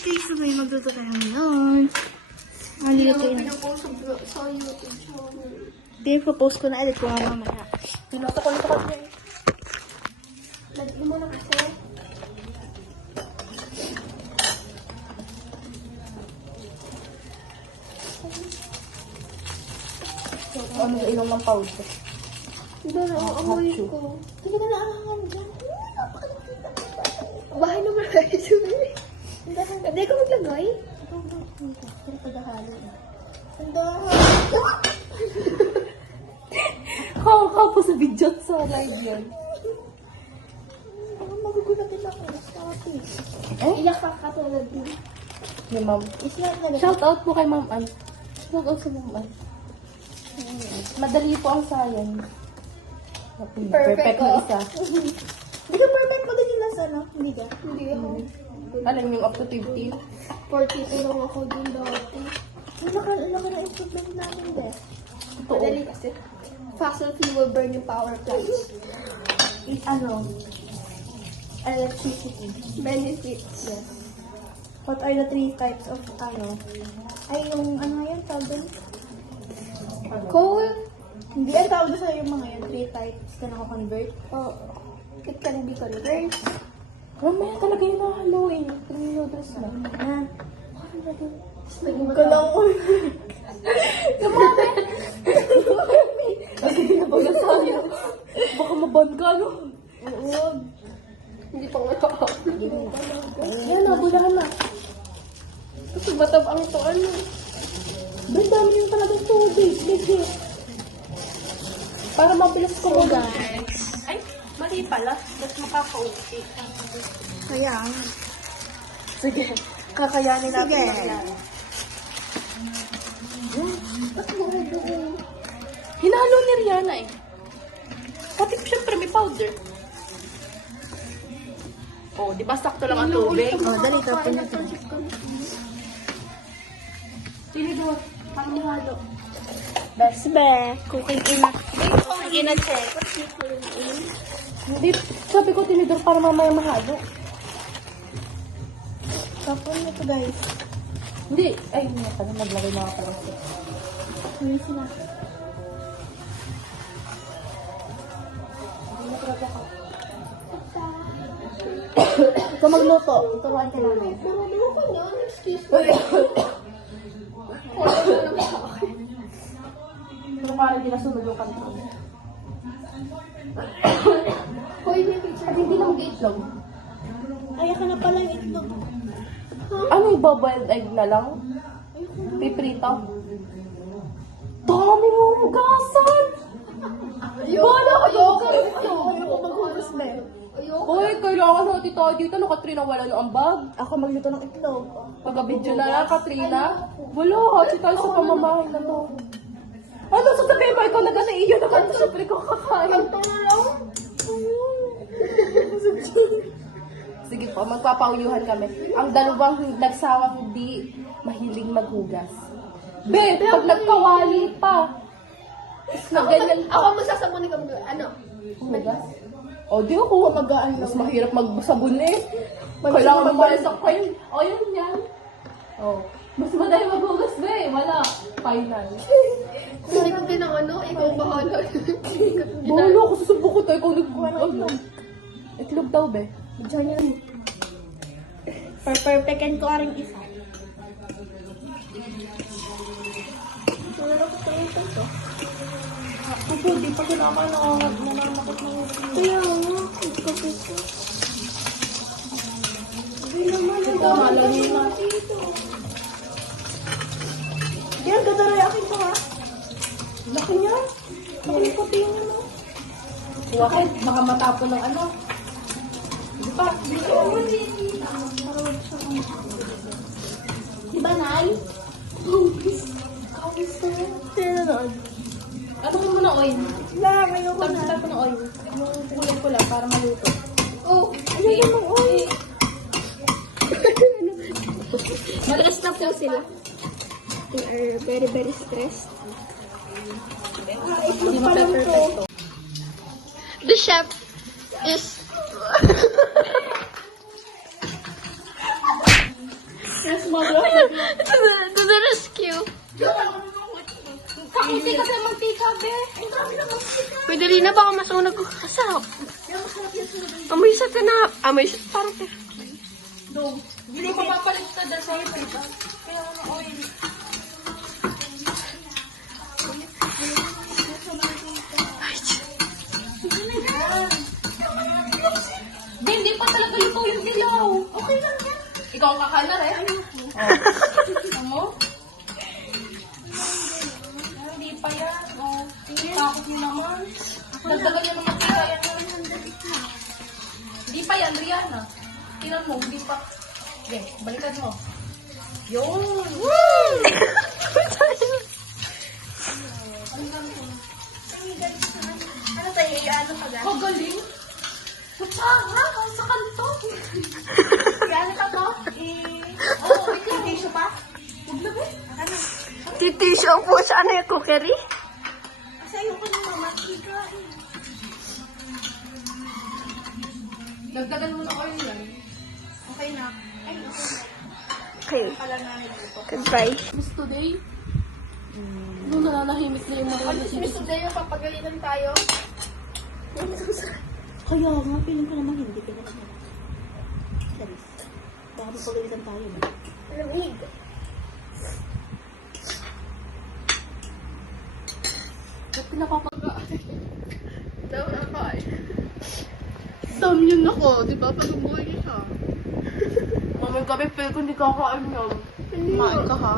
guys, so may magluto tayo ngayon. Maluluto yun. Sa YouTube channel. Pinag-propose ko na ulit ko nga mamaya. Pinuto ko niya. Lagyan mo na kasi. Ano yung ilong ng powder? Diba na ang amoy ko? Hindi ka na naalangan dyan. Bahay naman kayo sabi. Hindi ko maglagay. Pero pagkahalo. Kaka po sa video sa live yan. Magugulat din ako. Iyak ka katulad din. Ni ma'am. Shout out po kay Ma'am Ann. Shout out sa Ma'am Ann. Madali po ang science. Perfect na isa. Hindi ka perfect pa din yung nasa, no? Hindi ka? Hindi ako. Alam yung up to 50. 42 lang ako din dati. Naka-improvement namin, Beth. Totoo. Madali kasi. Fast and fuel burn yung power plants. Electricity. Benefits. Yes. What are the 3 types of Ay, yung yun, tawag doon? Coal? Hindi, ang tawag sa yung mga yan. 3 types ka naka-convert. Oh, it can be converted. Mamaya talaga yung nahaloy. Yung noodles na. Kalangol. Lumami! Kasi pinapagasabi. Baka maban ka, no? Oo. Hindi pa nga ako. Yan, nabulahan na. Kasi batab ang ito, Doon dami yung talagang tubig. Legit. Para mabilis ko mo. Ay, mali pala. Mas makaka-uwi. Kaya. Sige. Kakayanin natin. Hinalo ni Rihanna eh. Pati syempre may powder. Oh, di ba sakto lang ang tubig? Oh, dali tapon na. Tinidor. Pang mahalo. Best be. Cooking ina. Cooking ina check. Hindi. Sabi ko tinidor para mamaya mahalo. Tapon na to guys. Hindi. Ay, hindi na pala. Naglagay na ako pala. Hindi sila. Ikaw magluto. Turuan ka namin. Pero parang hindi nasunod yung kanto. Hoy, may picture. At hindi lang itlog. Kaya ka na pala yung itlog. Ano yung boiled egg na lang? Piprito? Dami yung hugasan! Bala ka yung Ayoko maghugas ba? Ayoko. Hoy, kailangan natin tayo dito. No, Katrina, wala na ang bag. Ako magluto ng itlog. Pagka-video na lang, Katrina. Wala, kasi tayo sa pamamahay na to. Ano, sasabihin mo, ikaw na iyo naman. Siyempre ko kakain. Kanto na lang. Sige po, magpapauyuhan kami. Ang dalawang nagsawang hindi mahiling maghugas. Be, pag nagkawali pa. Na ganyan pa. Ako magsasabon ka Hugas? O, di ako. Mas mahirap magsabon eh. Kailangan magbalasok pa yun. O, yun yan. O. Mas madali maghugas ba eh. Wala. Final. Hindi ko din ikaw bahala. Bahala ko, susubok ko tayo. Ikaw nag-itlog. Itlog daw, be. Diyan yan. Perfectan ko rin isa. Wala ko tayo ito. Ako, di pa kinakalangat. Nananakot ng Kaya nga. Ito. Hindi naman. Ito, malagay na. Yan, gadaray akin ko ha. Laki niya. Laki puti yung ano. Bakit? Baka matapon ng ano. Di ba? Diba, Nay? Kawis. Kawis na yan. Tinanood. Ano mo muna oil? Lang, ayoko na. Tapos ng oil. Yung kulay ko lang para maluto. Oh, ayoko ng oil. Stress na po sila. They are very, very stressed. Hindi mo siya perfecto. The chef is To the rescue. Kakunti kasi ang mantika, be. Pwede rin na baka masunog ko. Kasarap. Amoy sa tinap. Amoy sa parang Dog. Hindi ko papalit ka dahil sa oil, diba? Kaya ano oil. Di, hindi pa talaga luto yung dilaw. Okay lang yan. Ikaw ang kakalar eh. Ano mo? Hindi pa yan. Oh, takot niyo naman. Dagdagan niyo naman kaya yan. Hindi pa yan, Rihanna. Tingnan mo, hindi pa. Okay, balikan mo. Yun! Ano tayo? Ano ka gan? Magaling! Sarap! Ang sa kanto! Ano ka to? Oo, ikaw. Tissue pa? Huwag na ba? titisyo po sa ano yung cookery. Kasi ayoko na mamakika. Dagdagan mo na oil yan. Okay na. Ay, okay na. Okay. Pala namin dito. Goodbye. Miss today, nung nananahimik na yung mga Miss today, papagalitan tayo. Kaya nga, piling ko naman hindi ka naman. Charis. Baka mapagalitan tayo ba? Lamig. Ba't pinapapag-aan? Down ako eh. Down yun ako, di ba? Pag-umuwi niya siya. Mamang gabi, pero kung hindi kakain yun. Kumain ka ha?